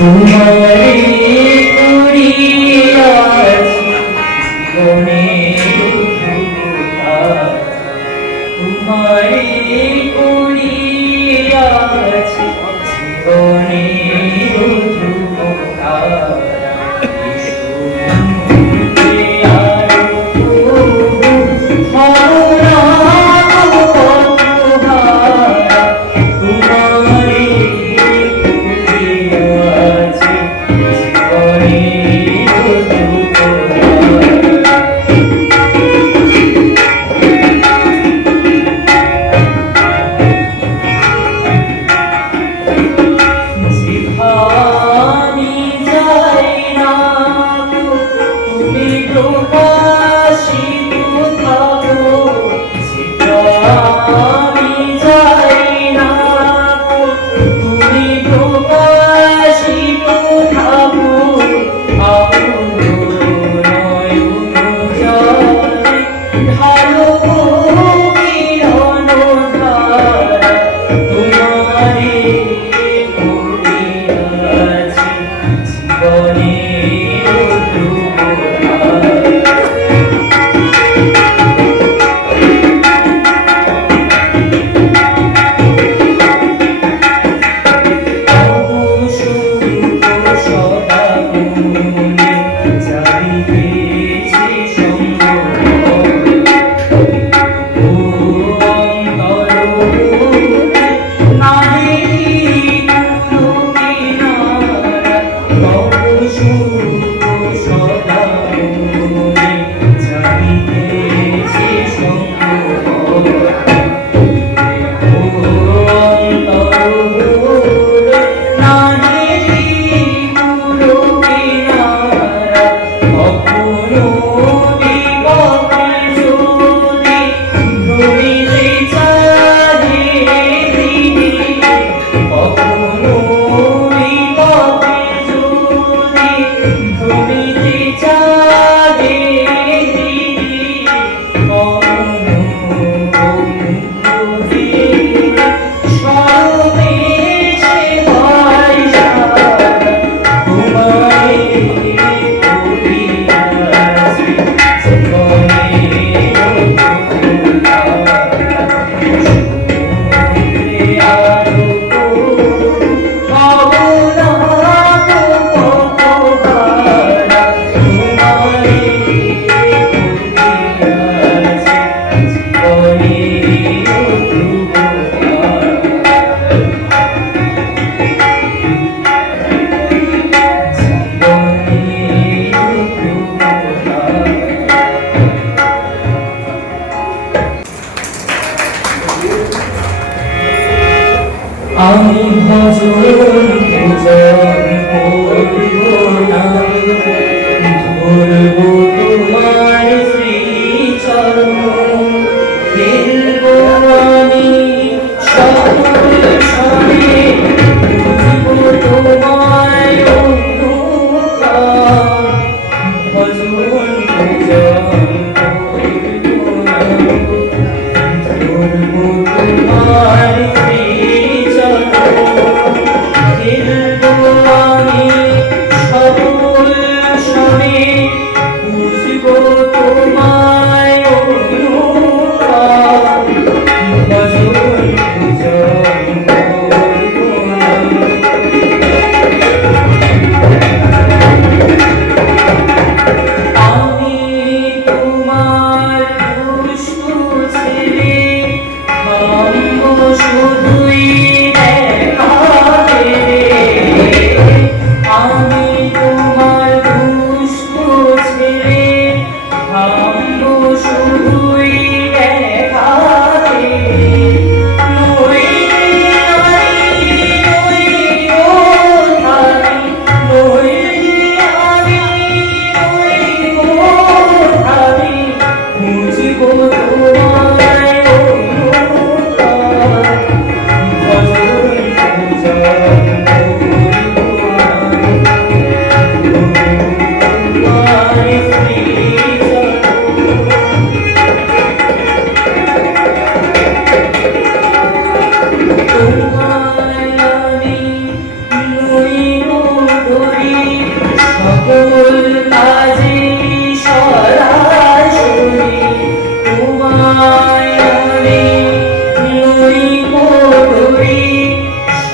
তোমারে করিয়াছি জীবনের ধ্রুবতারা, তোমারে করিয়াছি জীবনের ধ্রুবতারা। আমি ভজন ভজন করব না, ধরব তোমার শ্রীচরণ, ফিরব আমি সকল সময়ে, বুঝব তোমায় অনুখান। ভজন ভজন করব না, ধরব তোমার শ্রী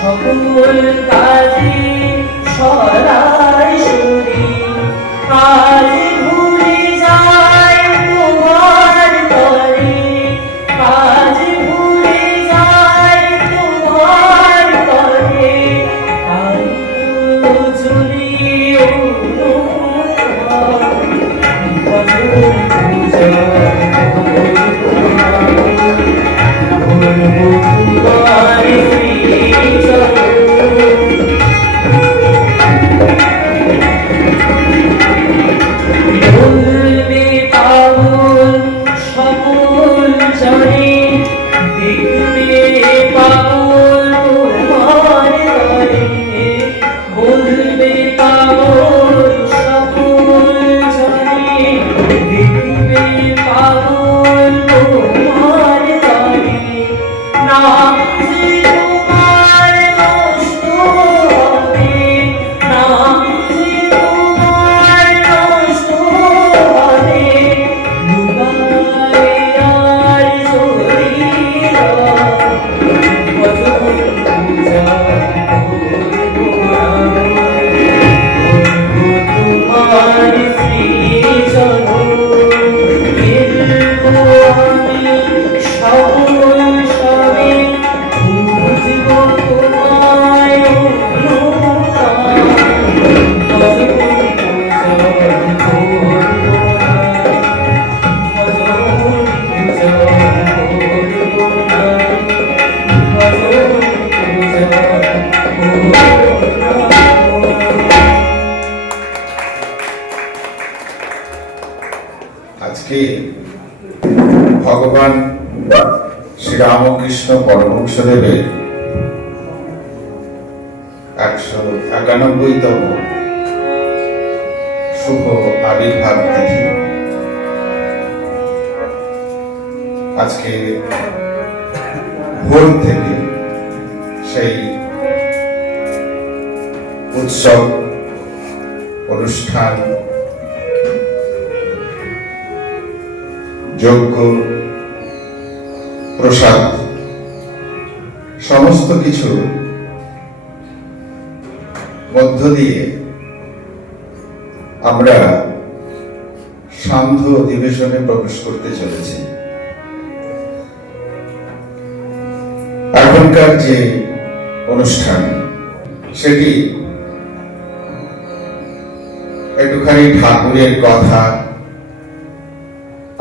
সকল কাজে সরাসরি কাজ ভুলে যায় তোমার তরে, কাজ ভুলে যায় তোমার তরে, তাই তো চলি আজকে ভগবান শ্রীরামকৃষ্ণ পরমহংসদেবের 191তম শুভ আবির্ভাব তিথি। আজকে ভোর থেকে সেই উৎসব অনুষ্ঠান, যজ্ঞ, প্রসাদ সমস্ত কিছু মধ্য দিয়ে আমরা সান্ধ্য অধিবেশনে প্রবেশ করতে চলেছি। এখনকার যে অনুষ্ঠান সেটি একটুখানি ঠাকুরের কথা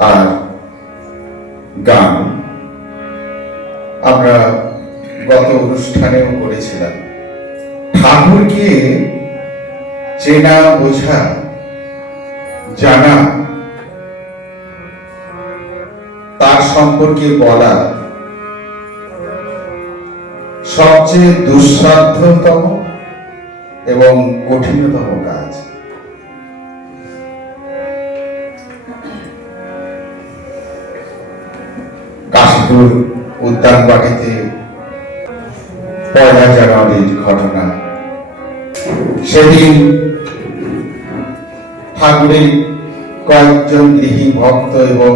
আর গান আমরা গত অনুষ্ঠানেও করেছিলাম। ঠাকুরকে চেনা, বোঝা, জানা, তার সম্পর্কে বলা সবচেয়ে দুঃসাধ্যতম এবং কঠিনতম কাজ। কাশীপুর উদ্যান বাটিতে 1 জানুয়ারির ঘটনা। সেদিন ঠাকুরের কয়েকজন গৃহী ভক্ত এবং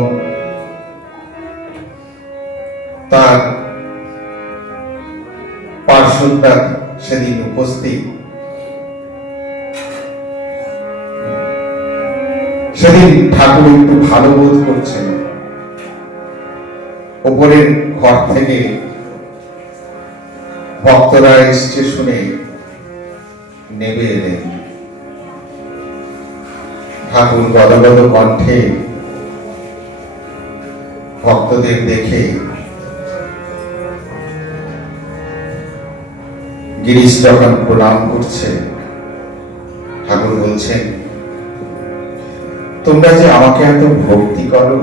তার পার্শ্বরা সেদিন উপস্থিত। সেদিন ঠাকুর একটু ভালো বোধ করছেন। উপরের ঘর থেকে ভক্তরা এসছে শুনে নেমে এলেন। ঠাকুর গদগদ কণ্ঠে ভক্তদের দেখে গিরিশ যখন প্রণাম করছে, ঠাকুর বলছেন, তোমরা যে আমাকে এত ভক্তি করো,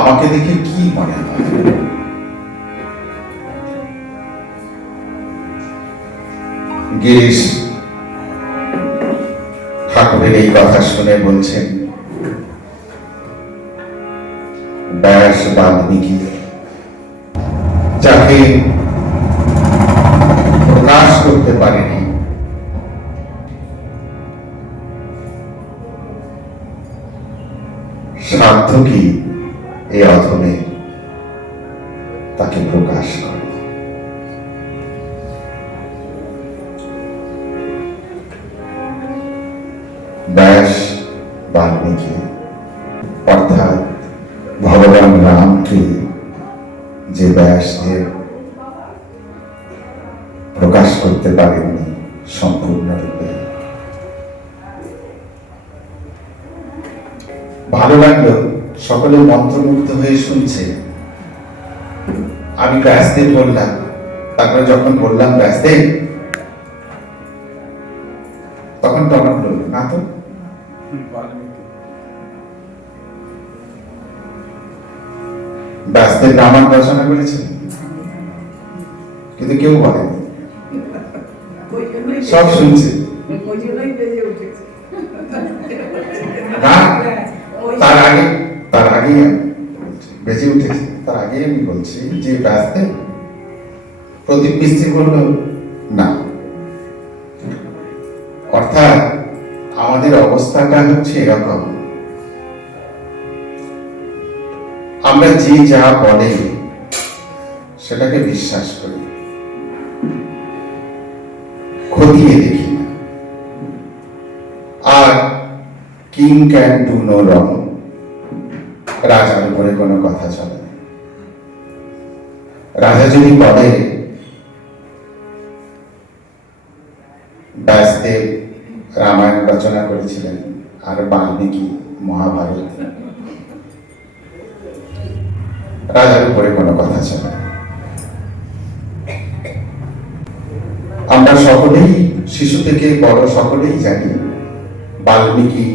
আমাকে দেখে কি মনে হয়? গিরিশ ঠাকুরের এই কথা শুনে বলছেন, ব্যাস বাল্মীকি যাকে প্রকাশ করতে পারেনি, সাধ্য কি এ অধমে? তাকে প্রকাশ করে। ব্যাস বাল্মীকি অর্থাৎ ভগবান রামকে যে ব্যাসদেব প্রকাশ করতে পারেননি সম্পূর্ণরূপে, ভালো লাগলো, সকলে মন্ত্রমুগ্ধ হয়ে শুনছে। আমি ব্যাসদেব বললাম, তারপরে যখন বললাম ব্যাসদেব, তখন টনক বলল না তো, ব্যাসদেব রামায়ণ রচনা করেছেন, কিন্তু কেউ বলেনি, সব শুনছে। না, তার আগে বেজে উঠেছে, তার আগে আমি বলছি যে ব্যাসদেব, প্রদীপ মিস্ত্রি বলল না। অর্থাৎ আমাদের অবস্থাটা হচ্ছে এরকম, আমরা যে যা বলে সেটাকে বিশ্বাস করি, খতিয়ে দেখি না। আর king can do no wrong, রাজার উপরে কোনো কথা চলে না। রাজা যদি বলে ব্যাসদেব রামায়ণ রচনা করেছিলেন আর বাল্মীকি মহাভারত, রাজার উপরে কোনো কথা চলে না। আমরা সকলেই, শিশু থেকে বড় সকলেই জানি বাল্মীকি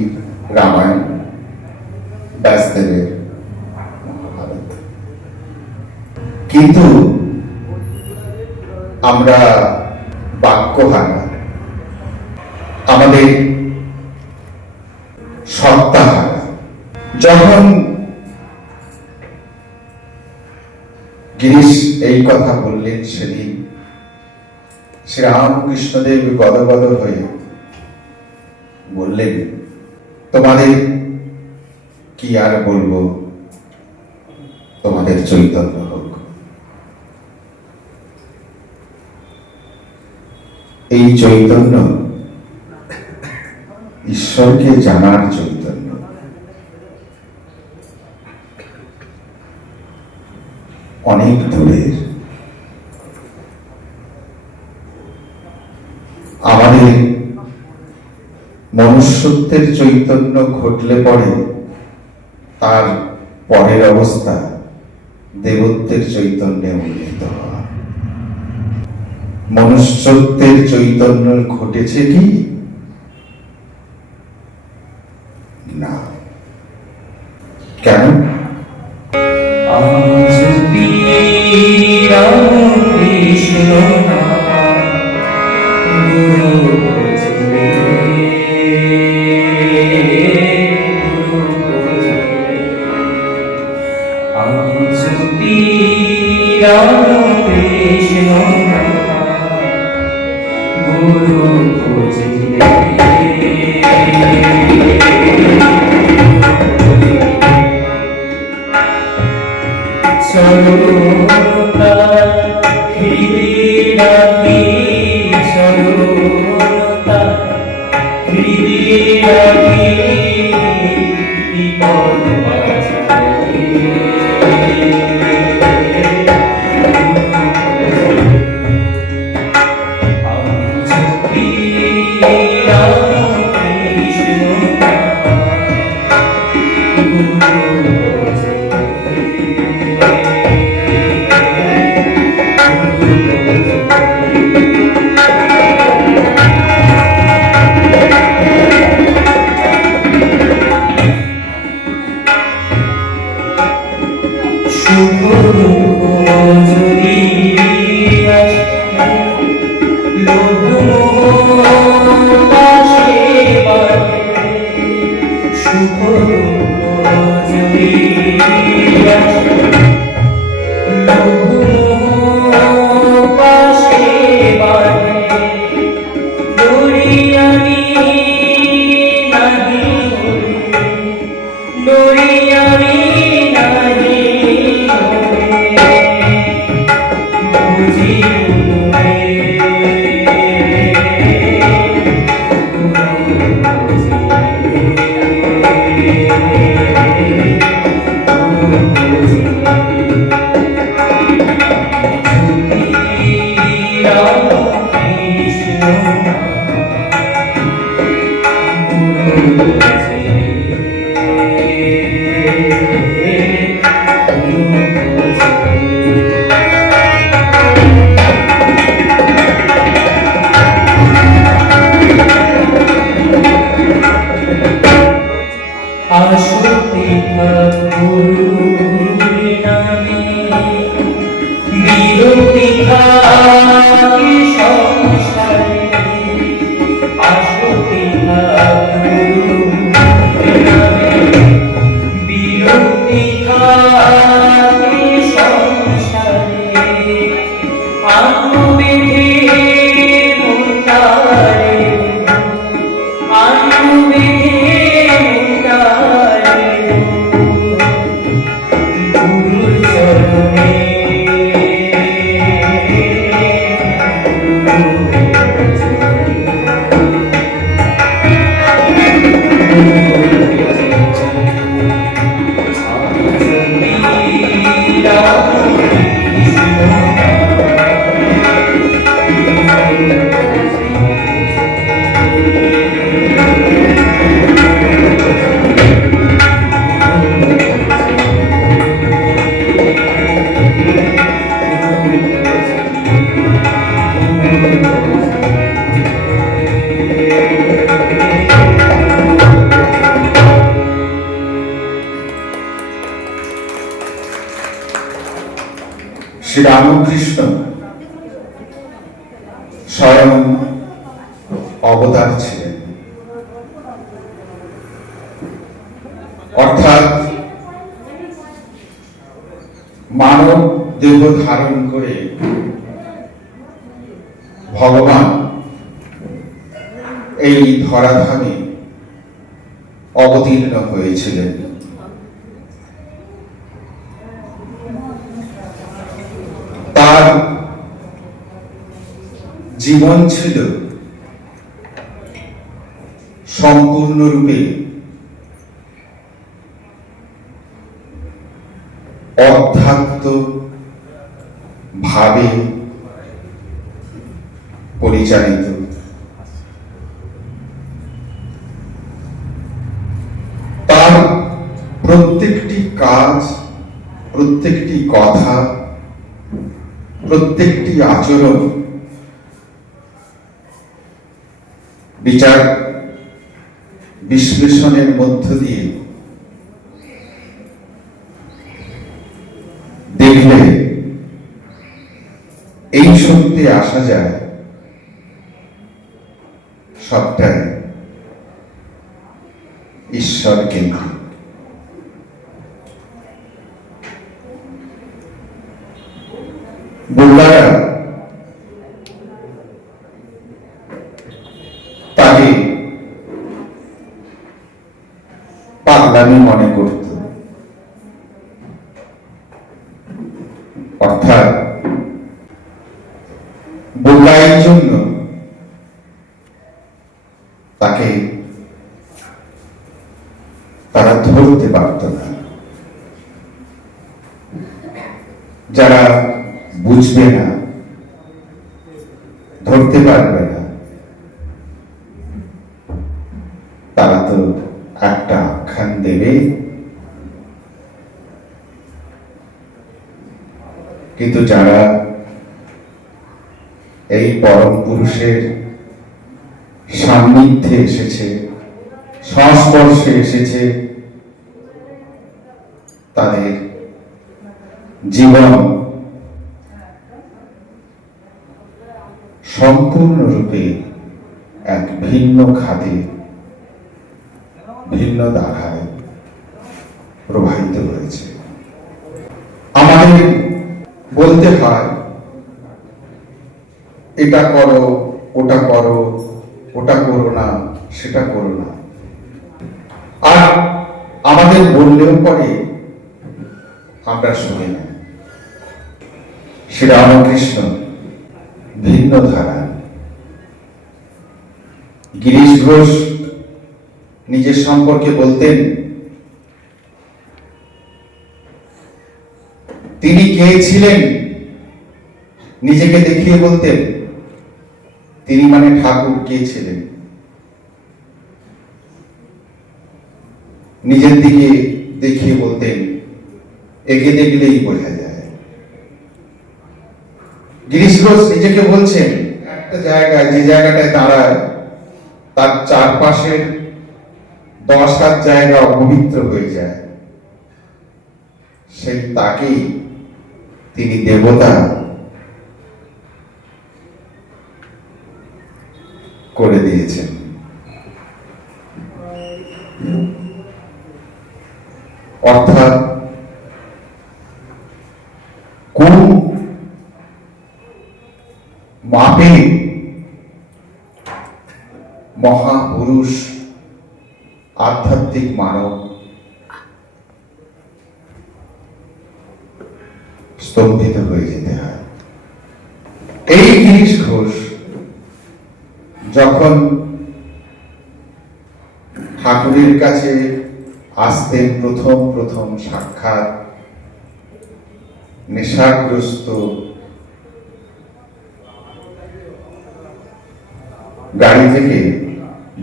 রামায়ণ, ব্যাসদেবের মহাভারত, কিন্তু আমরা বাক্যহারা, আমাদের সত্তাহারা। যখন গিরিশ এই কথা বললেন সেদিন, শ্রীরামকৃষ্ণদেব গদগদ হয়ে বললেন, তোমাদের কি আর বলবো, তোমাদের চৈতন্য হোক। এই চৈতন্য ঈশ্বরকে জানার চৈতন্য। অনেক দূরের। আমাদের মনুষ্যত্বের চৈতন্য ঘটলে পরে তার পরের অবস্থা দেবত্বের চৈতন্যে উন্নীত হওয়া। মনুষ্যত্বের চৈতন্য ঘটেছে কি না? কেন? Guru Guru শ্রী রামকৃষ্ণ স্বয়ং অবতার ছিলেন, অর্থাৎ মানব দেহ ধারণ করে ভগবান এই ধরাধামে অবতীর্ণ হয়েছিলেন। তার জীবন ছিল সম্পূর্ণরূপে অধ্যাত্ম ভাবে পরিচালিত। তার প্রত্যেকটি কাজ, প্রত্যেকটি কথা, প্রত্যেকটি আচরণ বিচার বিশ্লেষণের মধ্য দিয়ে দেখলে এই সত্যে আসা যায় সবটাই ঈশ্বর কেন্দ্রিক। বুল্লারা তাকে পাগলামি মনে করত, অর্থাৎ বুল্লাইয়ের জন্য তাকে তারা ধরতে পারত না। যারা বুঝবে না, ধরতে পারবে না, তারা তো একটা আখ্যান দেবে। কিন্তু যারা এই পরম পুরুষের সান্নিধ্যে এসেছে, সংস্পর্শে এসেছে, তাদের জীবন সম্পূর্ণরূপে এক ভিন্ন খাতে, ভিন্ন ধারায় প্রবাহিত হয়েছে। আমাদের বলতে হয় এটা করো, ওটা করো, ওটা করো না, সেটা করো না। আর আমাদের বললেও পরে আমরা শুনি না। শ্রীরামকৃষ্ণ ভিন্ন ধারা। গিরিশ ঘোষ নিজের সম্পর্কে বলতেন, তিনি কে ছিলেন নিজেকে দেখিয়ে বলতেন, তিনি মানে ঠাকুর কে ছিলেন নিজের দিকে দেখিয়ে বলতেন, একে দেখলেই বোঝা যায়। গিরিশ ঘোষ নিজেকে বলছেন, একটা জায়গায়, যে জায়গাটায় দাঁড়ায় তার চারপাশের 10 হাত জায়গা অপবিত্র হয়ে যায়, সেই তাকেই তিনি দেবতা করে দিয়েছেন। অর্থাৎ কোন মাপে মহাপুরুষ আধ্যাত্মিক মানব স্তম্ভিত হয়ে যেতে হয়। এই গিরিশ ঘোষ যখন ঠাকুরের কাছে আসতেন, প্রথম সাক্ষাৎ, নেশাগ্রস্ত, গাড়ি থেকে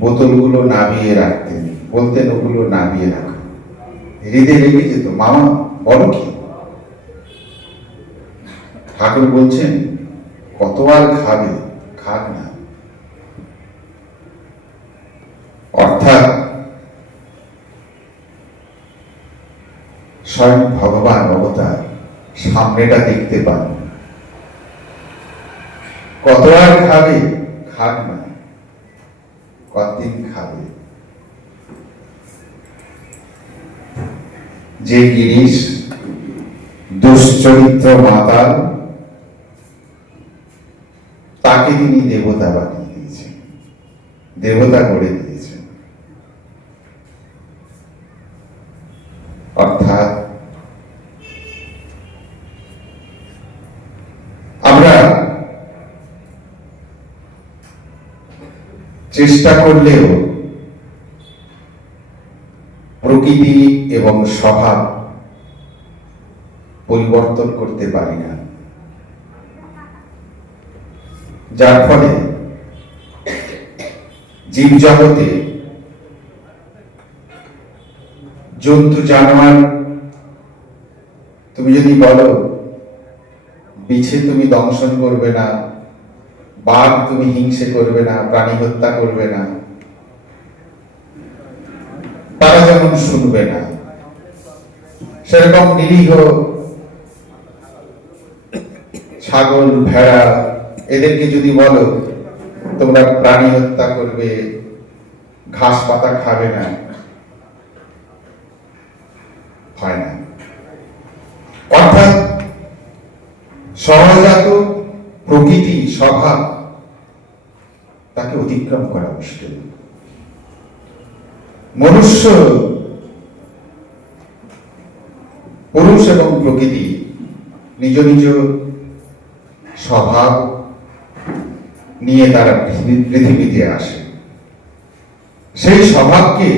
বোতলগুলো নামিয়ে রাখতেন, বলতেন ওগুলো নামিয়ে রাখো। হৃদয় লেগে যেত, মামা বলো কি? ঠাকুর বলছেন, কত আর খাবে, খাক না। অর্থাৎ স্বয়ং ভগবান অবতার সামনেটা দেখতে পান, কত আর খাবে, খাক না, কতদিন খাবে। যে গিরিশ দুশ্চরিত্র মাতাল, তাকে তিনি দেবতা বানিয়ে দিয়েছেন, দেবতা করে দিয়েছেন। অর্থাৎ আমরা চেষ্টা করলেও প্রকৃতি এবং স্বভাব পরিবর্তন করতে পারি না, যার ফলে জীবজগতে জন্তু জানোয়ার, তুমি যদি বলো বিছে তুমি দংশন করবে না, বাঘ তুমি হিংসে করবে না, প্রাণী হত্যা করবে না, তারা যেমন শুনবে না, সেরকম নিরীহ ছাগল, ভেড়া, এদেরকে যদি বলো তোমরা প্রাণী হত্যা করবে, ঘাস পাতা খাবে না, হয় না। অর্থাৎ সহজাত প্রকৃতি স্বভাব, তাকে অতিক্রম করা মুশকিল। মনুষ্য, পুরুষ এবং প্রকৃতি নিজ নিজ স্বভাব নিয়ে তারা পৃথিবীতে আসে। সেই স্বভাবকে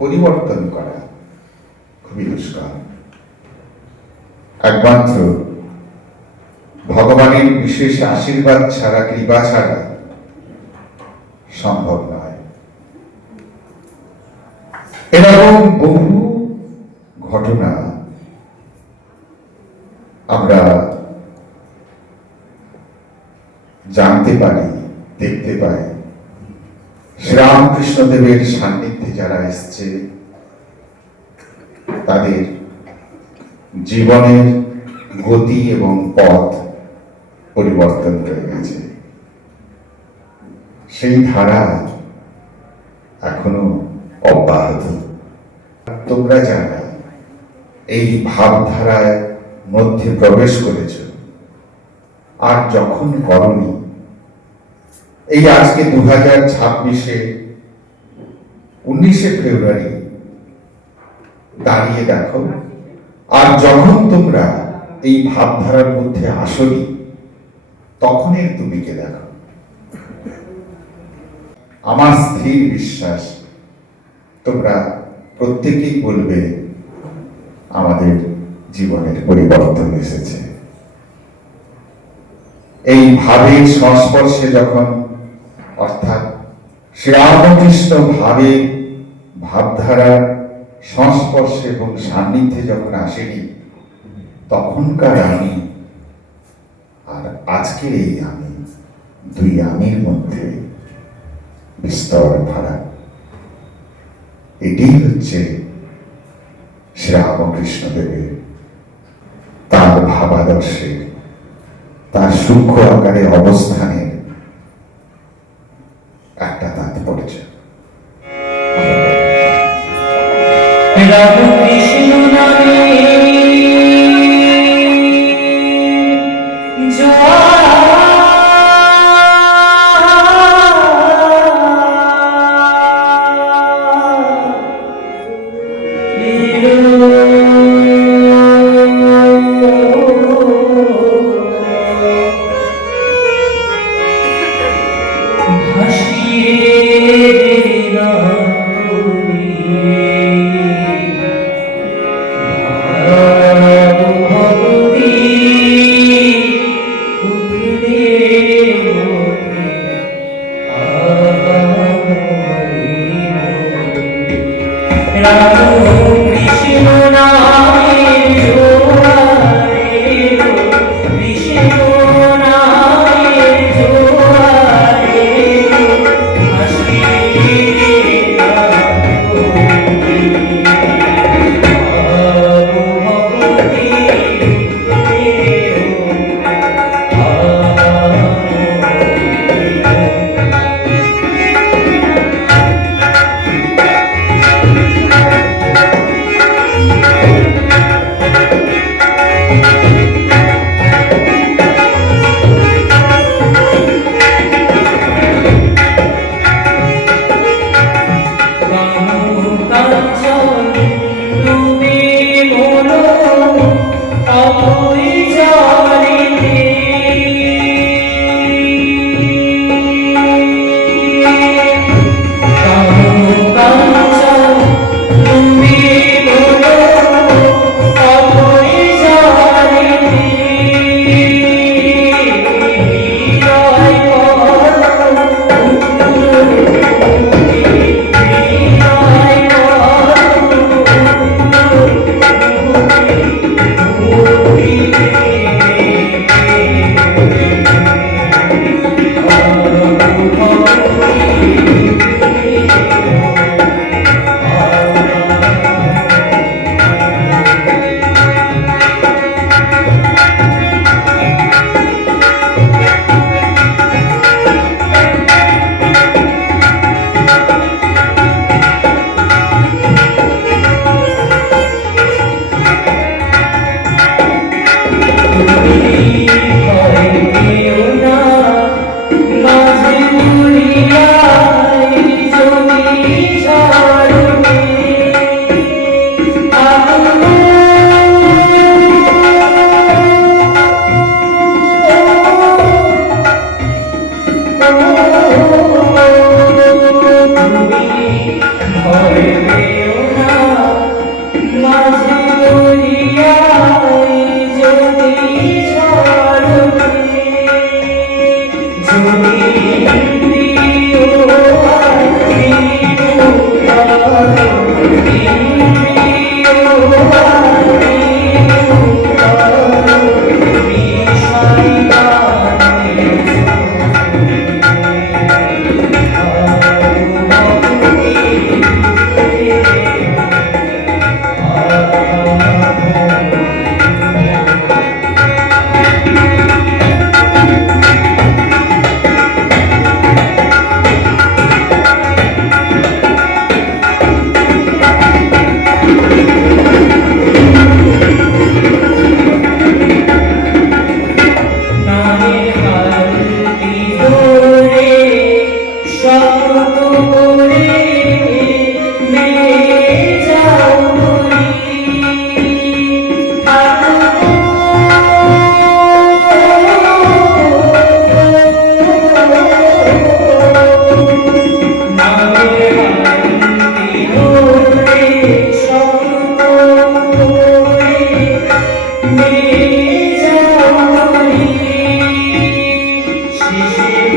পরিবর্তন করা খুবই দুষ্কর। একমাত্র ভগবানের বিশেষ আশীর্বাদ ছাড়া, কৃপা ছাড়া সম্ভব নয়। এরকম বহু ঘটনা আমরা জানতে পারি, দেখতে পাই। শ্রীরামকৃষ্ণদেবের সান্নিধ্যে যারা এসছে, তাদের জীবনের গতি এবং পথ পরিবর্তন হয়ে গেছে। সেই ধারা এখনো অব্যাহত। তোমরা যারা এই ভাবধারায় মধ্যে প্রবেশ করেছ, আর যখন করনি, এই আজকে 2026-এ 19শে ফেব্রুয়ারি দাঁড়িয়ে দেখো, আর যখন তোমরা এই ভাবধারার মধ্যে আসনি, তখনের তুমিকে দেখো। আমার স্থির বিশ্বাস তোমরা প্রত্যেকেই বলবে আমাদের জীবনের পরিবর্তন এসেছে। এই ভাবের সংস্পর্শে যখন, অর্থাৎ শ্রীরামকৃষ্ণ ভাবে ভাবধারা সংস্পর্শে এবং সান্নিধ্যে যখন আসেনি, তখনকার আমি আর আজকের এই আমি, দুই আমির মধ্যে বিস্তর ফারাক। এটাই হচ্ছে শ্রীরামকৃষ্ণদেবের তার ভাবাদর্শে, তার সূক্ষ্ম আকারে অবস্থানের একটা তাৎপর্য। রামকৃষ্ণ নামে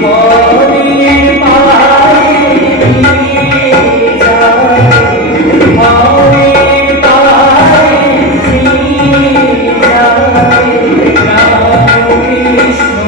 হরির পায়ে যায়, হরির পায়ে যায়, রাম কৃষ্ণ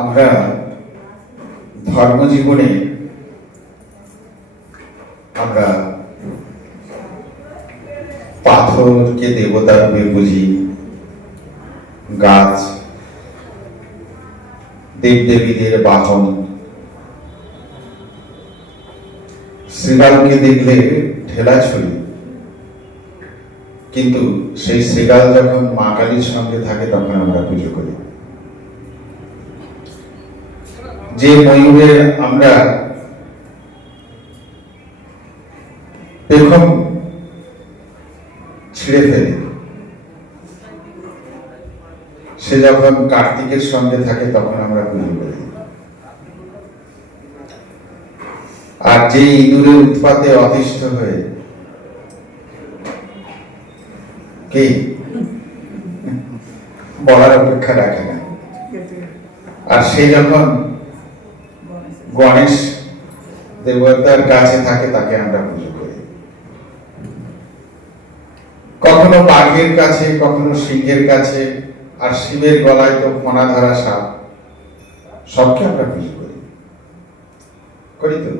আমরা ধর্মজীবনে আমরা পাথরকে দেবতা রূপে বুঝি, গাছ দেবদেবীদের বাহন, শ্রীরামকে দেখলে ঠেলা ছুরি, কিন্তু সেই শ্রীরাল যখন মা কালীর সঙ্গে থাকে তখন আমরা পুজো করি। যে ময়ূরের আমরা পেখম ছিঁড়ে ফেলি, সে যখন কার্তিকের সঙ্গে থাকে তখন আমরা পুজো করি। আর যে ইঁদুরের উৎপাতে অতিষ্ঠ হয়ে কে বলার অপেক্ষা রাখে না, আর সে যখন গণেশ দেবতার কাছে থাকে তাকে আমরা পুজো করি। কখনো বাঘের কাছে, কখনো সিংহের কাছে, আর শিবের গলায় তো ফণা ধরা সাপ, সবকে আমরা পুজো করি, করি তো।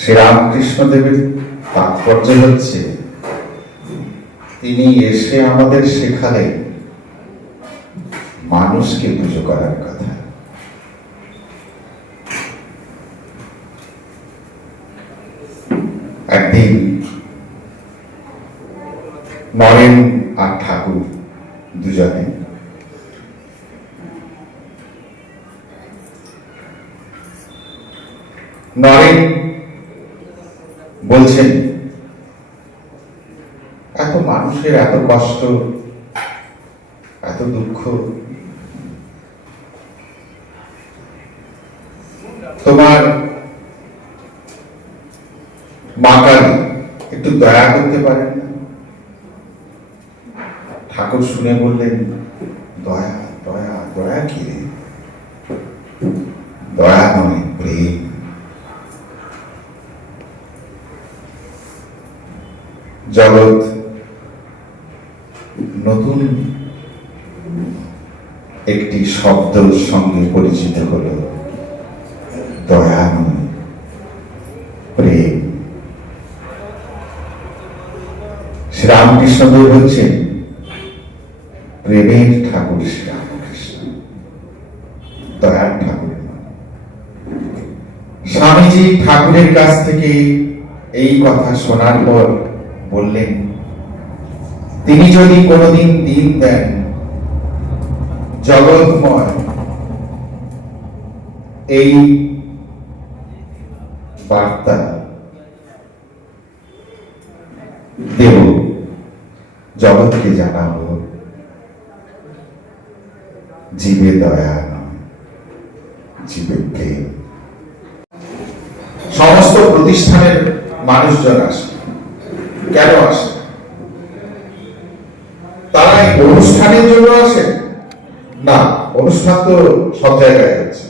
শ্রীরামকৃষ্ণ দেবের তাৎপর্য হচ্ছে তিনি এসে আমাদের শেখালেন মানুষকে পুজো করার কথা। একদিন নরেন আর ঠাকুর দুজনে নরেন বলছেন, এত মানুষের এত কষ্ট, এত দুঃখ, তোমার মা কালী একটু দয়া করতে পারেন না? ঠাকুর শুনে বললেন, দয়া দয়া দয়া কি রে? দয়া নয়, প্রেম। জগৎ নতুন একটি শব্দের সঙ্গে পরিচিত হল, দয়া নয়, প্রেম। শ্রীরামকৃষ্ণদেব হচ্ছেন প্রেমের ঠাকুর। শ্রীরামকৃষ্ণ দয়ার ঠাকুর। স্বামীজি ঠাকুরের কাছ থেকে এই কথা শোনার পর বললেন, তিনি যদি কোনোদিন দিন দেন, জগৎময় এই বার্তা দেব, জগৎকে জানাবো, জীবে দয়া নয়, জীবে প্রেম। সমস্ত প্রতিষ্ঠানের মানুষজন আসে, কেন আসে? তারা এই অনুষ্ঠানের জন্য আসে না, অনুষ্ঠান তো সব জায়গায় হচ্ছে।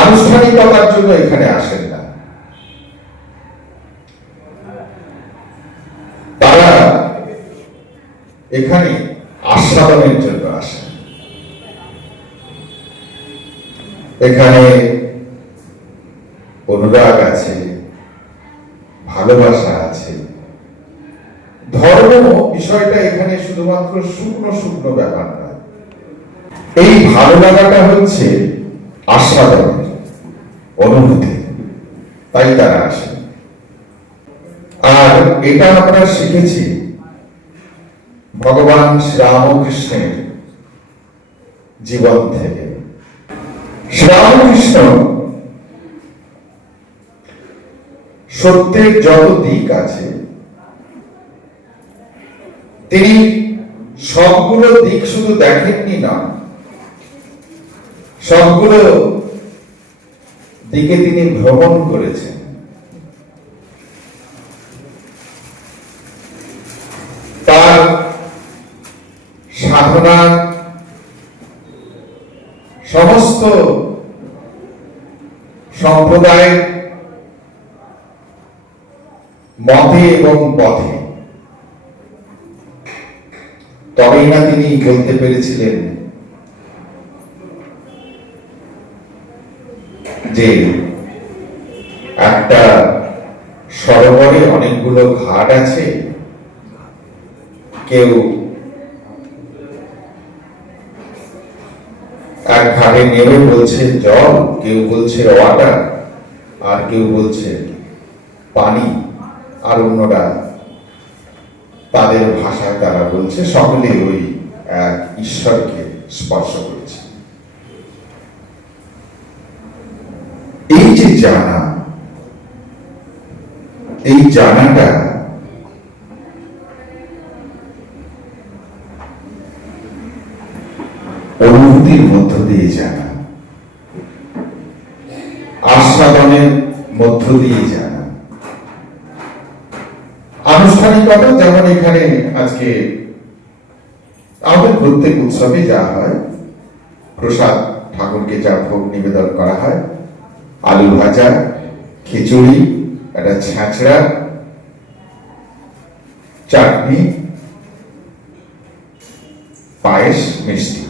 আনুষ্ঠানিকতার জন্য এখানে আসেন না, তারা এখানে আস্বাদনের জন্য আসেন। এখানে অনুরাগ আছে, ভালোবাসা আছে, ধর্ম বিষয়টা এখানে শুধুমাত্র শুকনো শুকনো ব্যাপার নয়। এই ভালো লাগাটা হচ্ছে আস্বাদনের অনুভূতি, তাই তারা আসে। আর এটা আমরা শিখেছি ভগবান শ্রীরামকৃষ্ণের জীবন থেকে। শ্রীরামকৃষ্ণ সত্যের যত দিক আছে তিনি সবগুলো দিক শুধু দেখেননি না, সবগুলো দিকে তিনি ভ্রমণ করেছেন। তার সাধনা সমস্ত সম্প্রদায়ের মতে এবং পথে, তবেই না তিনি বলতে পেরেছিলেন যে একটা সরোবরে অনেকগুলো ঘাট আছে, কেউ এক ঘাটে নেমে বলছে জল, কেউ বলছে ওয়াটার, আর কেউ বলছে পানি, আর অন্যরা তাদের ভাষায় তারা বলছে সকলে ওই এক ঈশ্বরকে স্পর্শ করেছে। এই যে জানা, এই জানাটা অনুভূতির মধ্য দিয়ে জানা, আস্বাদনের মধ্য দিয়ে জানা। আনুষ্ঠানিকতা যেমন এখানে আজকে আমাদের প্রত্যেক উৎসবে যা হয়, প্রসাদ ঠাকুরকে যা ভোগ নিবেদন করা হয়, আলু ভাজা, খিচুড়ি, একটা ছ্যাঁচড়া, চাটনি, পায়েস, মিষ্টি,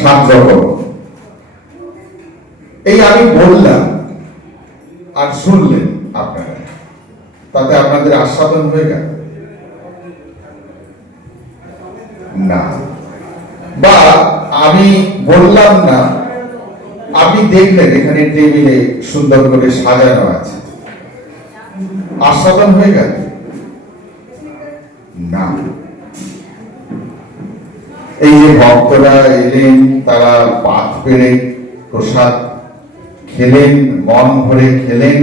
7 রকম। এই আমি বললাম আর শুনলেন আপনারা, তাতে আপনাদের আস্বাদন হয়ে গেল না? বা আমি বললাম না, আপনি দেখলেন এখানে টেবিলে সুন্দর করে সাজানো আছে, আস্বাদন হয়ে গেল না? এই যে ভক্তরা এলেন, তারা পাত পেড়ে প্রসাদ খেলেন, মন ভরে খেলেন,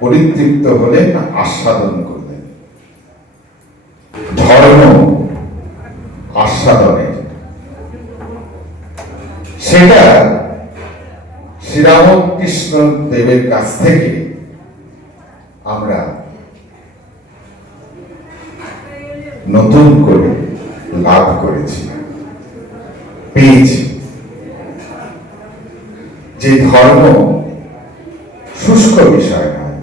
পরিতৃপ্ত হলেন, আস্বাদন করলেন। ধর্ম আস্বাদনের, সেটা শ্রীরামকৃষ্ণ দেবের কাছ থেকে আমরা নতুন করে লাভ করেছি, পেয়েছি। যে ধর্ম শুষ্ক বিষয় নয়,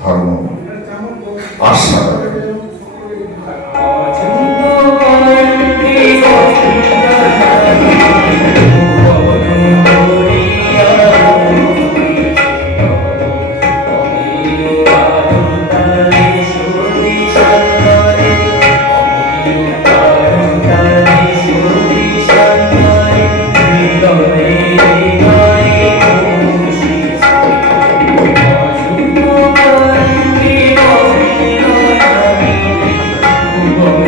ধর্ম আস্বাদন। Oh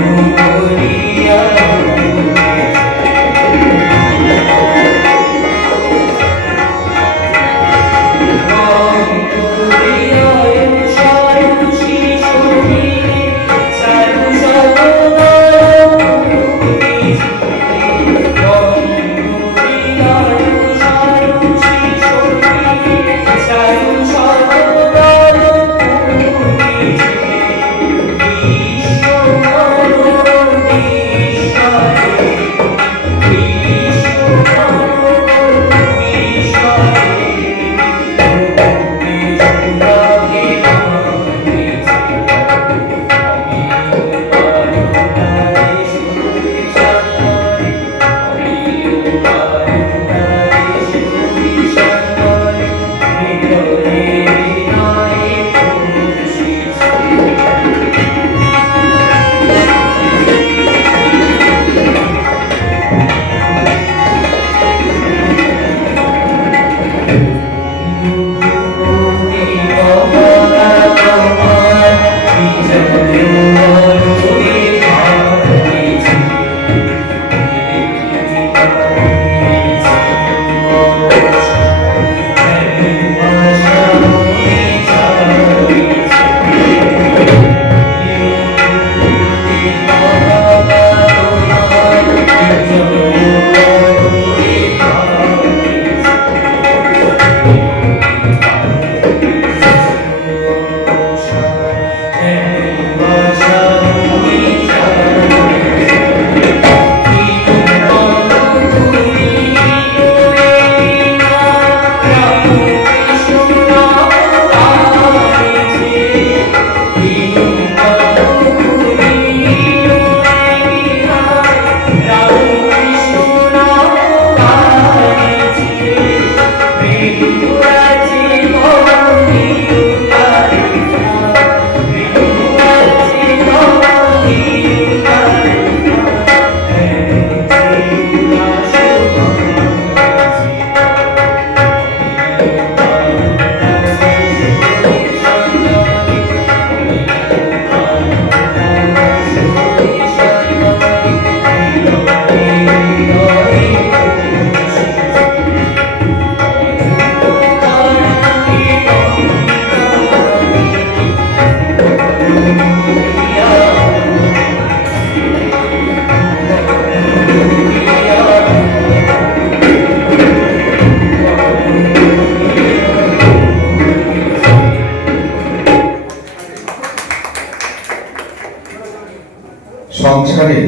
সংসারে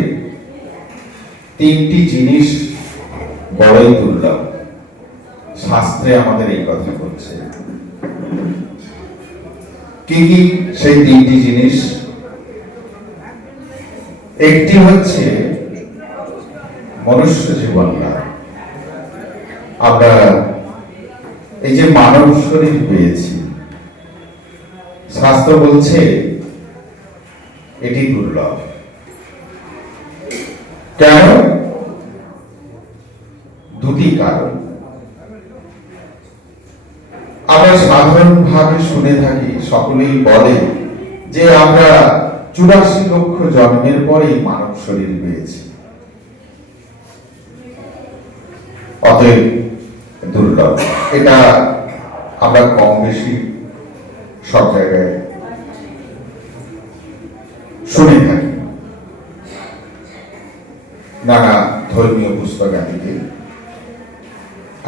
তিনটি জিনিস বড়ই দুর্লভ। শাস্ত্রে আমাদের এই কথা বলছে। কি কি সেই তিনটি জিনিস? একটি হচ্ছে মনুষ্য জীবন লাভ। আমরা এই যে মানব শরীর পেয়েছি, শাস্ত্র বলছে এটি দুর্লভ। কেন? দুটি কারণ। আমরা সাধারণভাবে শুনে থাকি, সকলেই বলে যে আমরা 84 লক্ষ জন্মের পরেই মানব শরীর পেয়েছি, অতএব দুর্লভ। এটা আমরা কম বেশি সব জায়গায় শুনে থাকি, নানা ধর্মীয় পুস্তকাদিকে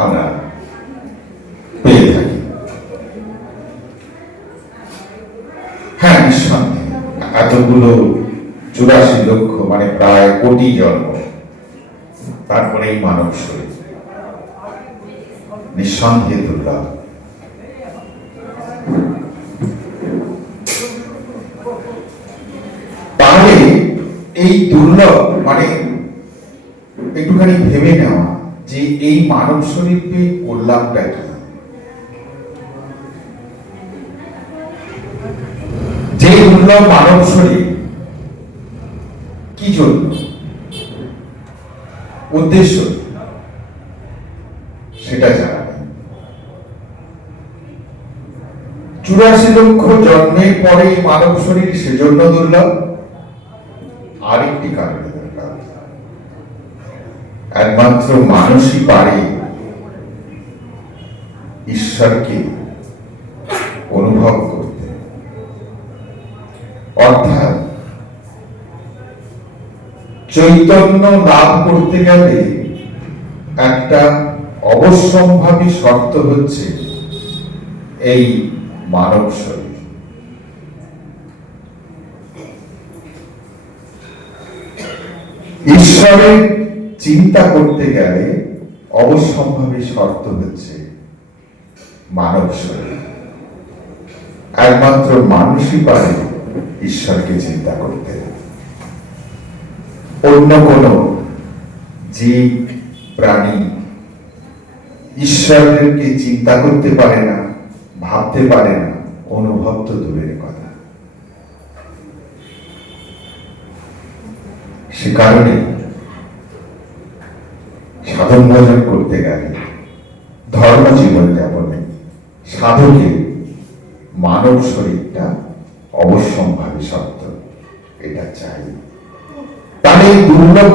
আমরা পেয়ে থাকি। হ্যাঁ, নিঃসন্দেহে এতগুলো 84 লক্ষ মানে প্রায় কোটি জন্ম, তারপরেই মানব শরীর, নিঃসন্দেহে দুর্লভ। তাহলে এই দুর্লভ মানে একটুখানি ভেবে নেওয়া যে এই মানব শরীর পেয়ে করলামটা কি। যে দুর্লভ মানব শরীর, কি জন্য, উদ্দেশ্য সেটা জানা নেই। 84 লক্ষ জন্মের পরে মানব শরীর সেজন্য দুর্লভ। আরেকটি কারণে দুর্লভ, একমাত্র মানুষই পারে ঈশ্বরকে অনুভব করতে। অর্থাৎ চৈতন্য লাভ করতে গেলে একটা অবশ্যম্ভাবী শর্ত হচ্ছে এই মানব শরীর। ঈশ্বরের চিন্তা করতে গেলে অবশ্যম্ভাবী শর্ত হচ্ছে মানব শরীর। একমাত্র মানুষই পারে ঈশ্বরকে চিন্তা করতে। অন্য কোন জীব প্রাণী ঈশ্বরকে চিন্তা করতে পারে না, ভাবতে পারে না, অনুভব তো দূরের কথা। সে কারণে সাধন ভজন করতে গেলে, ধর্ম জীবন যাপনে সাধকের মানব শরীরটা অবশ্যম্ভাবী শর্ত, এটা চাই। তাহলে এই দুর্লভ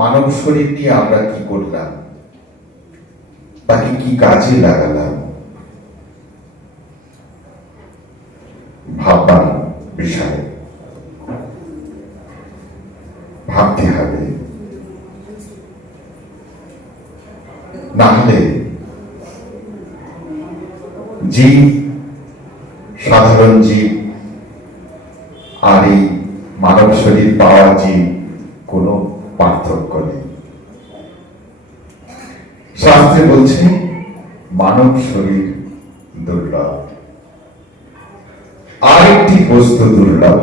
মানব শরীর নিয়ে আমরা কি করলাম, তাকে কি কাজে লাগালাম, ভাববার বিষয়। ভাবতে হবে, না হলে জীব, সাধারণ জীব আর এই মানব শরীর পাওয়া জীব কোনো পার্থক্য নেই। শাস্ত্রে বলছে মানব শরীর দুর্লভ। আরেকটি বস্তু দুর্লভ,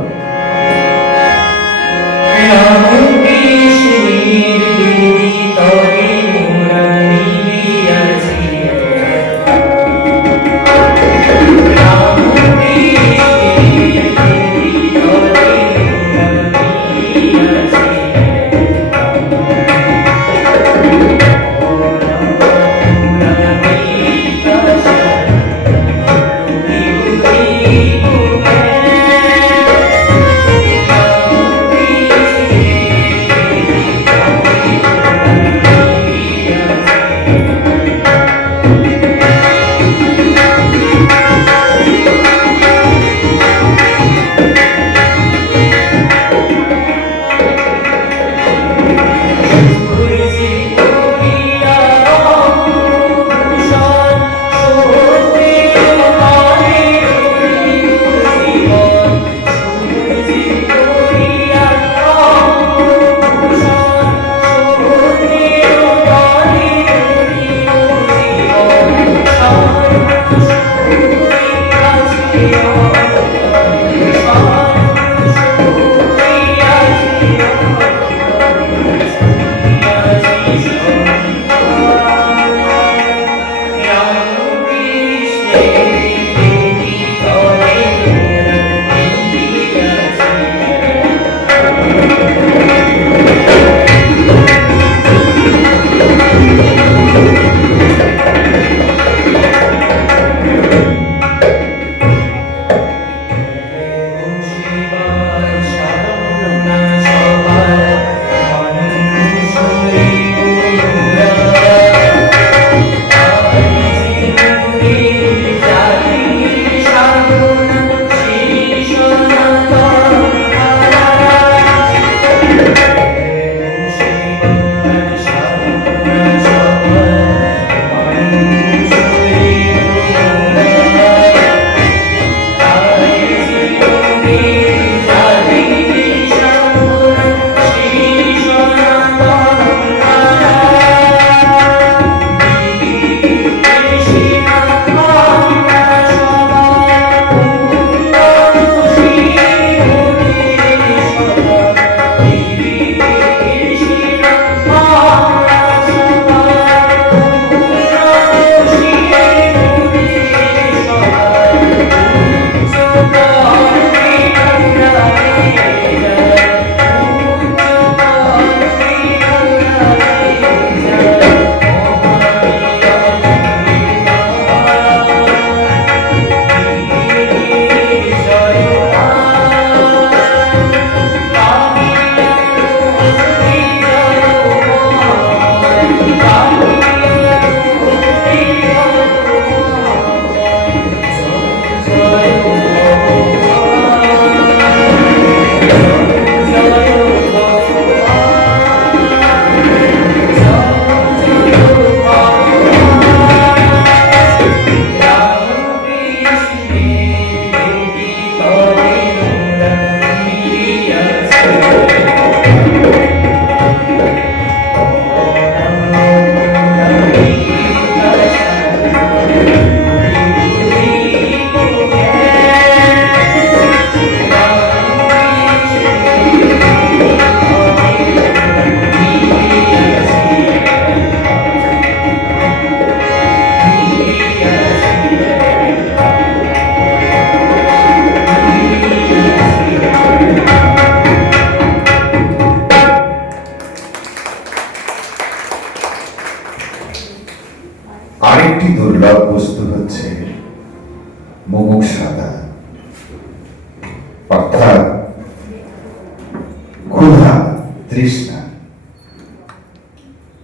তৃষ্ণা।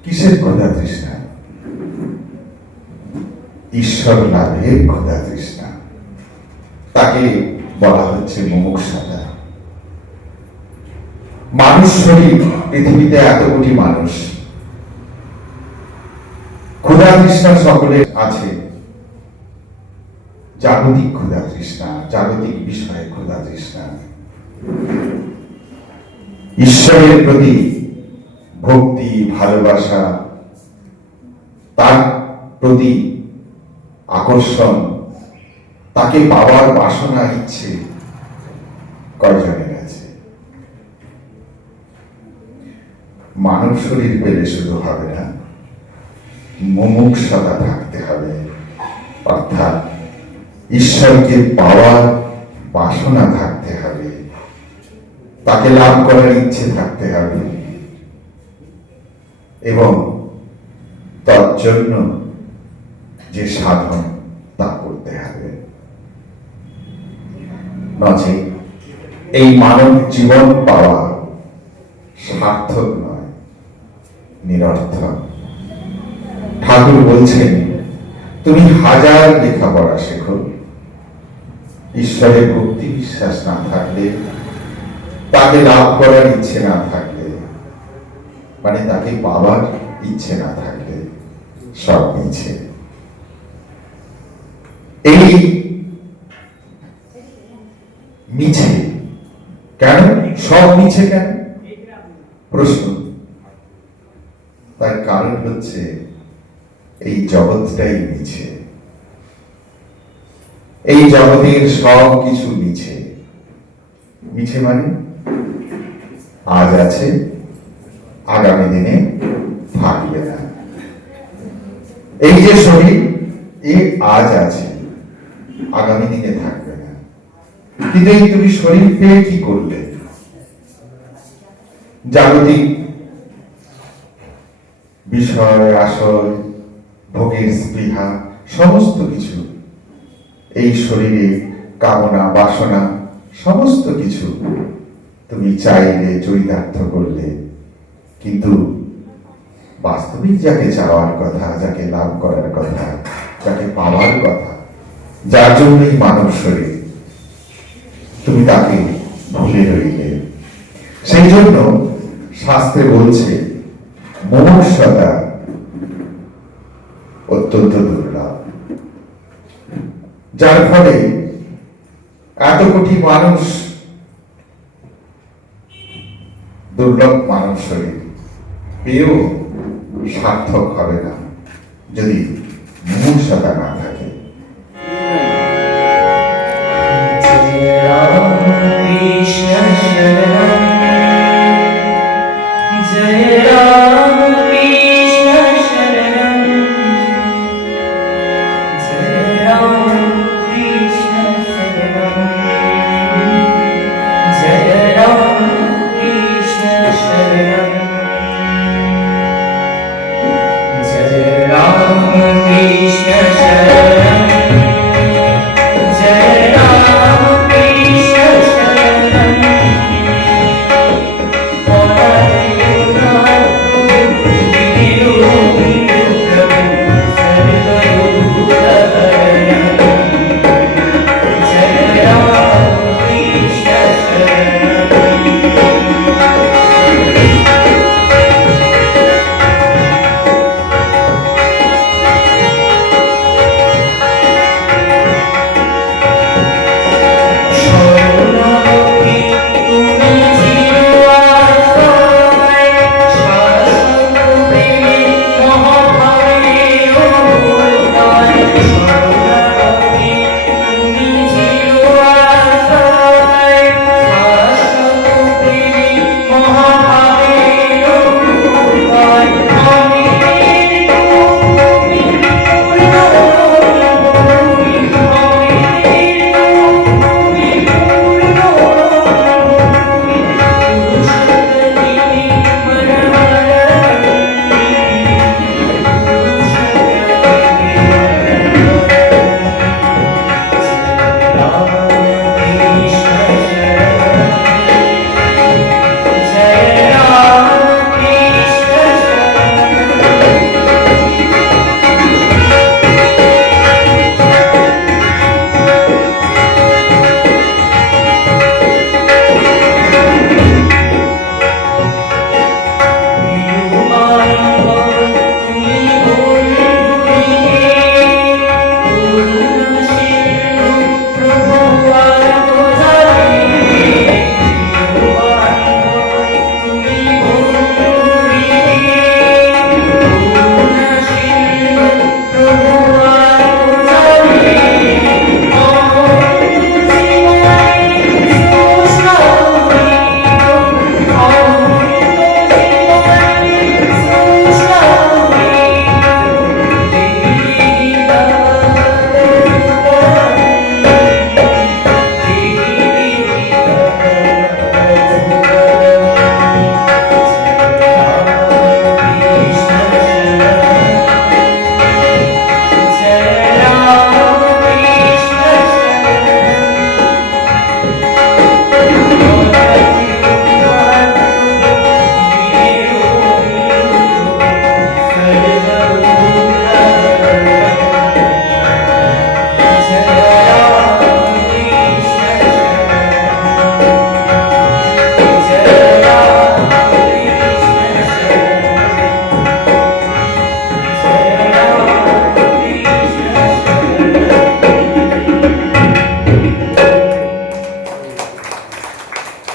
কিসের ক্ষুধা তৃষ্ণা? ঈশ্বর লাভের ক্ষুধা তৃষ্ণা। তাকে বলা হচ্ছে মুমুক্ষুতা। মানুষ শরীর, পৃথিবীতে এত কোটি মানুষ, ক্ষুধা তৃষ্ণা সকলের আছে। জাগতিক ক্ষুধা তৃষ্ণা, জাগতিক বিষয়ে ক্ষুধা তৃষ্ণা, ঈশ্বরের প্রতি ভক্তি, ভালোবাসা, তার প্রতি আকর্ষণ, তাকে পাওয়ার বাসনা, ইচ্ছে কয়জনের আছে? মানব শরীর পেলে শুধু হবে না, মুমুক্ষুতা থাকতে হবে, অর্থাৎ ঈশ্বরকে পাওয়ার বাসনা থাকতে হবে, তাকে লাভ করার ইচ্ছে থাকতে হবে, এবং তার জন্য যে সাধন তা করতে হবে। নচে এই মানব জীবন পাওয়া সার্থক নয়, নিরর্থক। ঠাকুর বলছেন, তুমি হাজার লেখাপড়া শেখো, ঈশ্বরের ভক্তি বিশ্বাস না থাকলে, তাকে লাভ করার ইচ্ছে না থাকলে, মানে তাকে পাওয়ার ইচ্ছে না থাকলে, সব মিছে। এই মিছে কেন? সব মিছে কেন? প্রশ্ন। তার কারণ হচ্ছে এই জগৎটাই মিছে। এই জগতের সব কিছু মিছে। মিছে মানে আজ আছে, আগামী দিনে থাকবে না। এই যে শরীর, এ আজ আছে, আগামী দিনে থাকবে না। কিন্তু এই তুমি শরীর পেয়ে কি করলে? জাগতিক বিষয়, আশয়, ভোগের স্পৃহা, সমস্ত কিছু, এই শরীরে কামনা, বাসনা, সমস্ত কিছু তুমি চাইলে, চরিতার্থ করলে। কিন্তু বাস্তবিক যাকে চাওয়ার কথা, যাকে লাভ করার কথা, যাকে পাওয়ার কথা, যার জন্যই মানব শরীর, তুমি তাকে ভুলে রইলে। সেই জন্য শাস্ত্রে বলছে মুমুক্ষুতা অত্যন্ত দুর্লভ, যার ফলে এত কোটি মানুষ, দুর্লভ মানব শরীর পেয়েও সার্থক হবে না যদি মুমুক্ষুতা না থাকে। Krishna Sharanam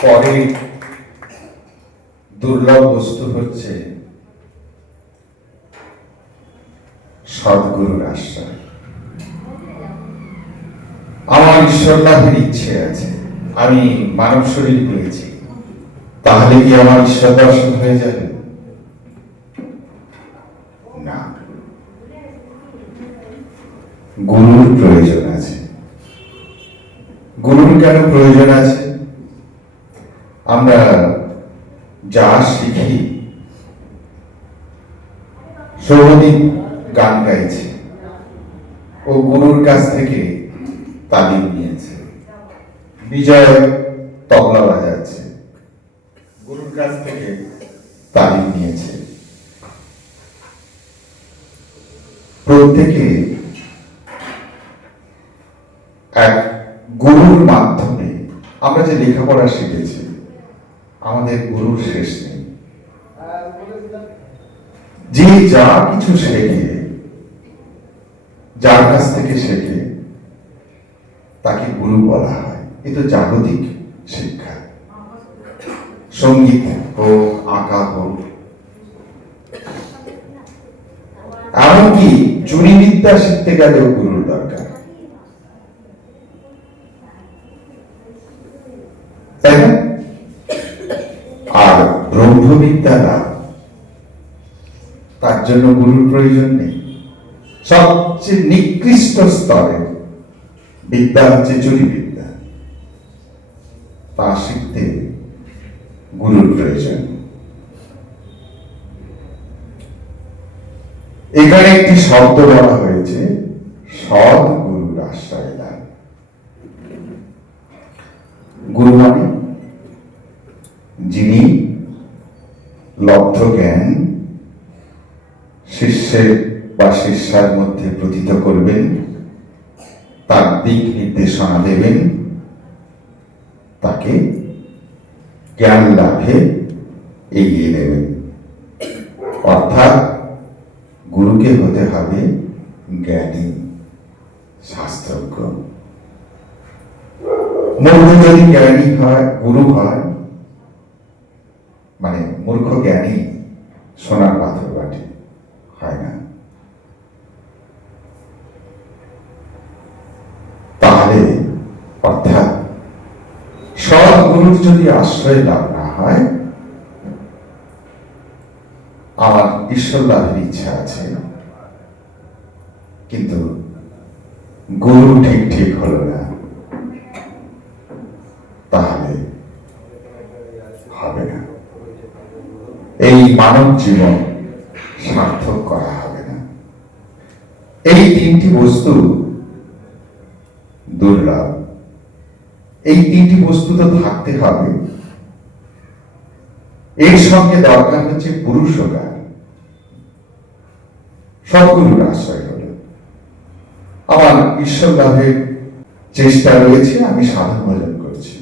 পরে দুর্লভ বস্তু হচ্ছে সদ্গুরুর আশ্রয়। আমার ঈশ্বর লাভের ইচ্ছে আছে, আমি মানব শরীর পেয়েছি, তাহলে কি আমার ঈশ্বর দর্শন হয়ে যাবে? না, গুরুর প্রয়োজন আছে। গুরুর কেন প্রয়োজন আছে? আমরা যা শিখি, সৌমদীপ গান গাইছে, ও গুরুর কাছ থেকে তালিম নিয়েছে। বিজয় তবলা বাজাচ্ছে, গুরুর কাছ থেকে তালিম নিয়েছে। প্রত্যেকে এক গুরুর মাধ্যমে আমরা যে লেখাপড়া শিখেছি, আমাদের গুরুর শেষ নেই। যে যা কিছু শেখে, যার কাছ থেকে শেখে, তাকে গুরু বলা হয়। এ তো জাগতিক শিক্ষা, সঙ্গীত হোক, আঁকা হোক, এমনকি চুরি বিদ্যা শিখতে গেলেও গুরুর দরকার, তাই না? আর ব্রহ্মবিদ্যা লাভ, তার জন্য গুরুর প্রয়োজন নেই। সবচেয়ে নিকৃষ্ট স্তরের বিদ্যা হচ্ছে চুরি বিদ্যা, তা শিখতে গুরুর প্রয়োজন। এখানে একটি শব্দ বলা হয়েছে, সৎ গুরুর আশ্রয় লাভ। গুরু মানে যিনি লব্ধ জ্ঞান শিষ্যের বা শিষ্যার মধ্যে প্রথিত করবেন, তার দিক নির্দেশনা দেবেন, তাকে জ্ঞান লাভে এগিয়ে নেবেন। অর্থাৎ গুরুকে হতে হবে জ্ঞানী, শাস্ত্রজ্ঞ। মূর্খ যদি জ্ঞানী হয়, গুরু হয়, মানে মূর্খ জ্ঞানী সোনার পাথর বাটে, হয় না। তাহলে অর্থাৎ সৎ গুরুর যদি আশ্রয় লাভ না হয়, আমার ঈশ্বর লাভের ইচ্ছা আছে, কিন্তু গুরু ঠিক ঠিক হলো না, তাহলে হবে না। এই মানব জীবন সার্থক করা হবে না। এই তিনটি বস্তু দুর্লভ। এই তিনটি বস্তু তো থাকতে হবে। এর সঙ্গে দরকার হচ্ছে পুরুষকার। সদ্গুরুর আশ্রয় হল। আমার ঈশ্বর লাভের চেষ্টা রয়েছে, আমি সাধন ভজন করছি,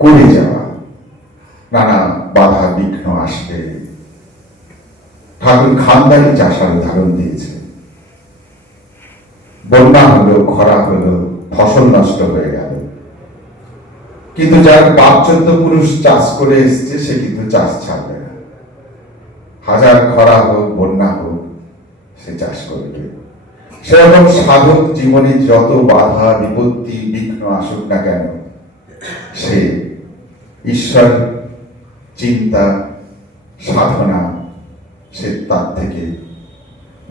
করে যাওয়া, নানা বাধা বিঘ্ন আসবে। ঠাকুর খানদানি চাষার উদাহরণ দিয়েছে। বন্যা হলো, খরা হলো, ফসল নষ্ট হয়ে গেল, কিন্তু যার 5-14 পুরুষ চাষ করে এসছে, সে কিন্তু চাষ ছাড়বে না। হাজার খরা হোক, বন্যা হোক, সে চাষ করবে। সেরকম সাধক জীবনে যত বাধা বিপত্তি বিঘ্ন আসুক না কেন, সে ঈশ্বর চিন্তা সাধনা, সে তার থেকে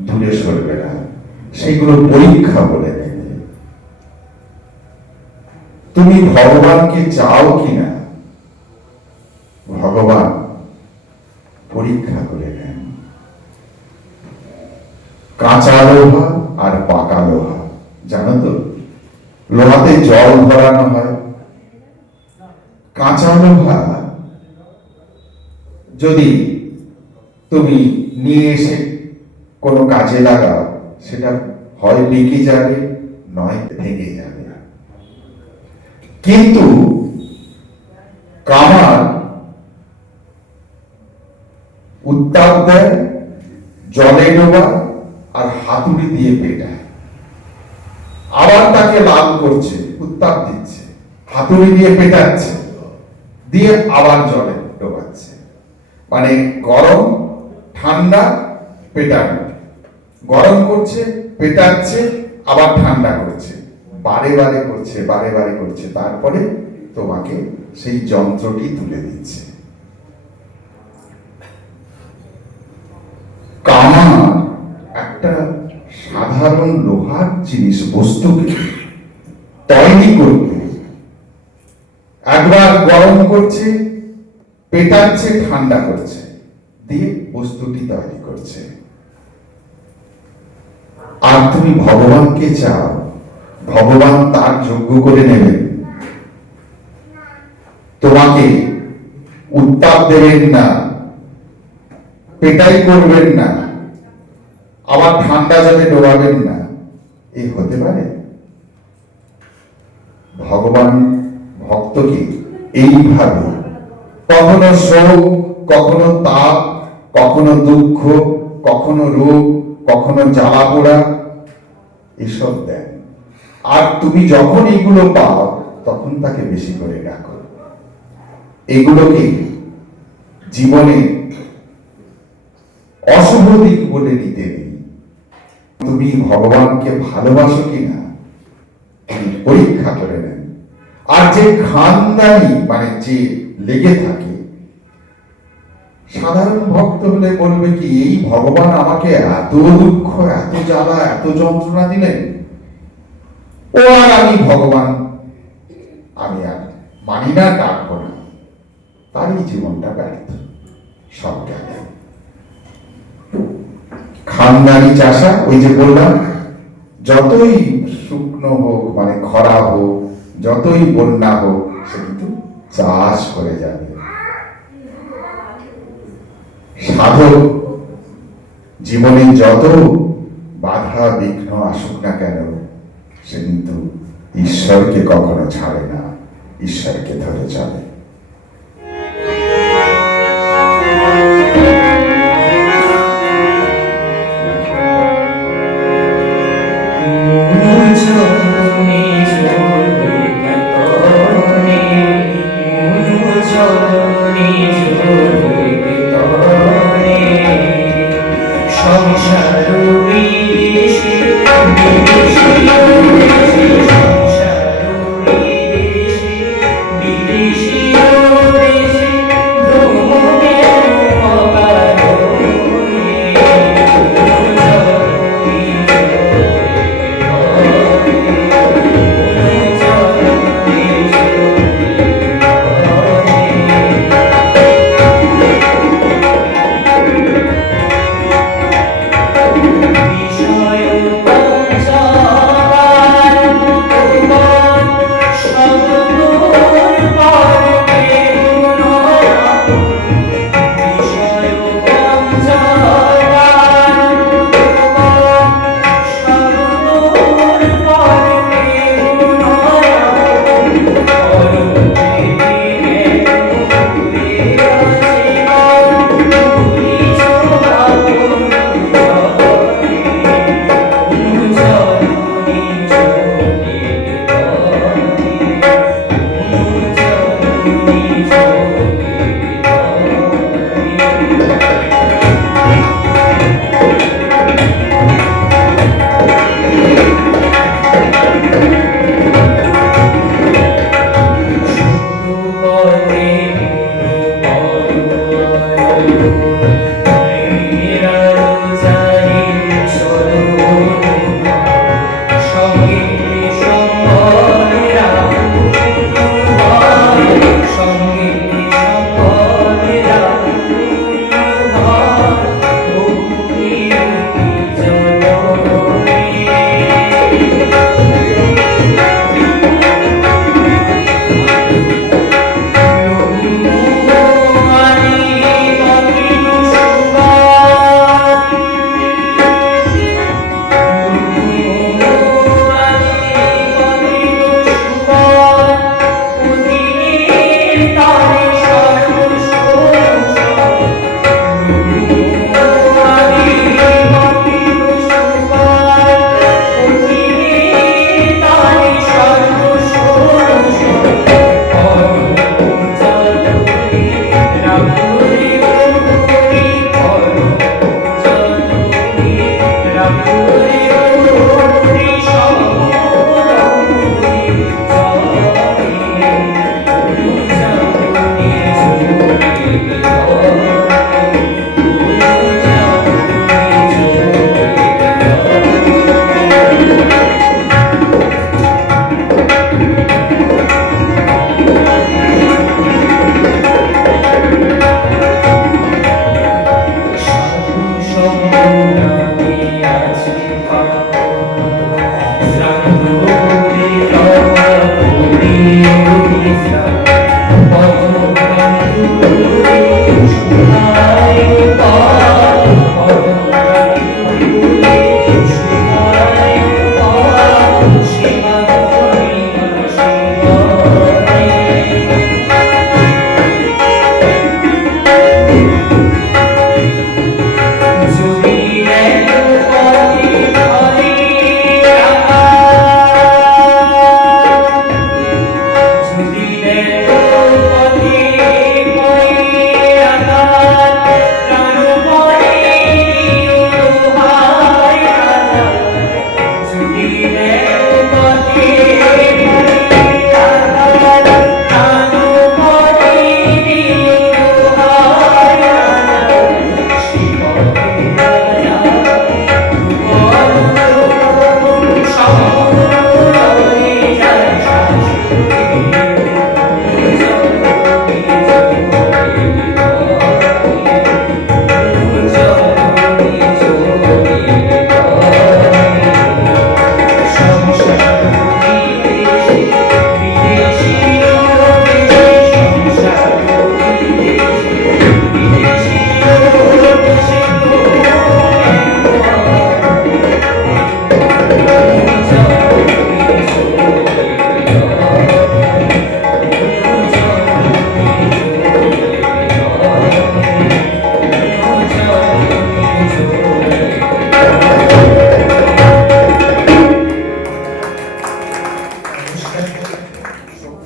দূরে সরবে না, সেগুলো পরীক্ষা বলে নেবে। তুমি ভগবানকে চাও কিনা, ভগবান পরীক্ষা করে নেন। কাঁচা লোহা আর পাকা লোহা, জানো তো? লোহাতে জল ভরানো হয়। কাঁচা লোহা যদি তুমি নিয়ে এসে কোনো কাজে লাগাও, সেটা হয় বেঁকে যাবে, নয় ভেঙে যাবে। কিন্তু কামান উত্তাপ দেয়, জলে ডোবা, আর হাতুড়ি দিয়ে পেটায়, আবার তাকে লাল করছে, উত্তাপ দিচ্ছে, হাতুড়ি দিয়ে পেটাচ্ছে, দিয়ে আবার জলে ডোবাচ্ছে। মানে গরম ঠান্ডা পেটানো, গরম করছে পেটাচ্ছে আবার ঠান্ডা করছে, বারে বারে করছে, বারে বারে করছে, তারপরে তোমাকে সেই যন্ত্রটি তুলে দিচ্ছে। কামান একটা সাধারণ লোহার জিনিস, বস্তুকে তৈরি করতে একবার গরম করছে, পেটাচ্ছে, ঠান্ডা করছে, দিয়ে বস্তুটি তৈরি করছে। আর তুমি ভগবানকে চাও, ভগবান তার যোগ্য করে নেবেন, তোমাকে উত্তাপ দেবেন না, পেটাই করবেন না, আবার ঠান্ডা জলে ডোবাবেন না, এই হতে পারে? ভগবান ভক্তকে এইভাবে কখনো শোক, কখনো তাপ, কখনো দুঃখ, কখনো রোগ, কখনো জ্বালা পোড়া এসব দেন। আর তুমি যখন এইগুলো পাও তখন তাকে বেশি করে ডাকো। এগুলোকে জীবনে অশুভ দিক বলে নিতে নেই। তুমি ভগবানকে ভালোবাসো কিনা পরীক্ষা করে নেন। আর যে খানদানি মানে যে লেগে থাকে, সাধারণ ভক্ত হলে বলবে কি, এই ভগবান আমাকে এত দুঃখ, এত জ্বালা, এত যন্ত্রণা দিলেন, ও আর আমি ভগবান আমি আর মানি না, ডাকবো না, তারই জীবনটা ব্যর্থ সব গেল। খানদানি চাষা, ওই যে বললাম, যতই শুকনো হোক মানে খরা হোক, যতই বন্যা হোক, সে কিন্তু চাষ করে যাবে। সাধক জীবনে যত বাধা বিঘ্ন আসুক না কেন, সে কিন্তু ঈশ্বরকে কখনো ছাড়ে না, ঈশ্বরকে ধরে চলে। বিদেশি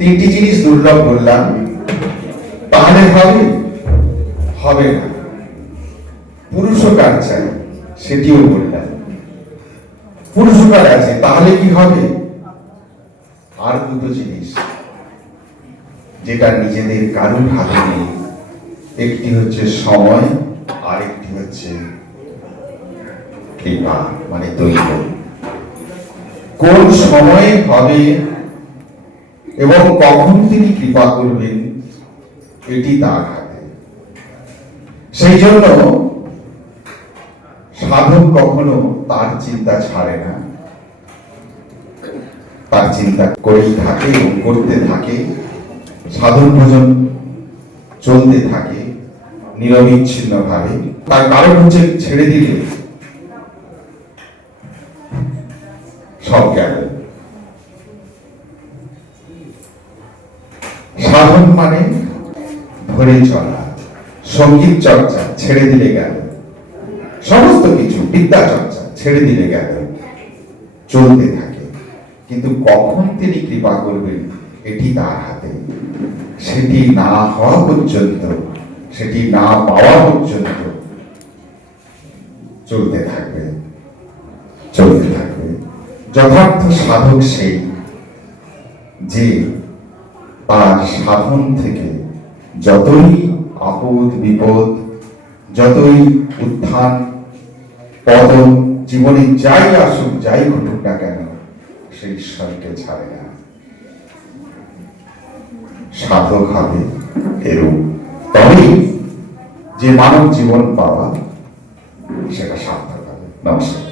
তিনটি জিনিস দুর্লভ বললাম, তাহলে হবে? হবে না। পুরুষকার চাই, সেটিও বললাম। পুরুষকার আছে, তাহলে কি হবে? আর দুটো জিনিস যেটা নিজেদের কারুর হাতে নেই, একটি হচ্ছে সময়, আর একটি হচ্ছে কৃপা, মানে দৈব। কোন সময়ে হবে এবং কখন তিনি কৃপা করবেন, এটি তার হাতে। সেই জন্য সাধক কখনো তার চিন্তা ছাড়ে না, তার চিন্তা করেই থাকে এবং করতে থাকে। সাধন ভজন চলতে থাকে নিরবিচ্ছিন্ন ভাবে। তার কারণ হচ্ছে ছেড়ে দিলে সব গেল। সাধন মানে ধরে চলা, সঙ্গীত চর্চা ছেড়ে দিলে গেল, সমস্ত কিছু বিদ্যা চর্চা ছেড়ে দিলে গেল, চলতে থাকে। কিন্তু কখন তিনি কৃপা করবেন, এটি তার হাতে। সেটি না হওয়া পর্যন্ত, সেটি না পাওয়া পর্যন্ত চলতে থাকবে, চলতে থাকবে। যথার্থ সাধক সেই যে তার সাধন থেকে যতই আপদ বিপদ, যতই উত্থান পতন জীবনে যাই আসুক, যাই ঘটুক না কেন, সে ঈশ্বরকে ছাড়ে না। সাধক হবে এরূপ, তবেই যে মানব জীবন পাওয়া সেটা সার্থক হবে। নমস্কার।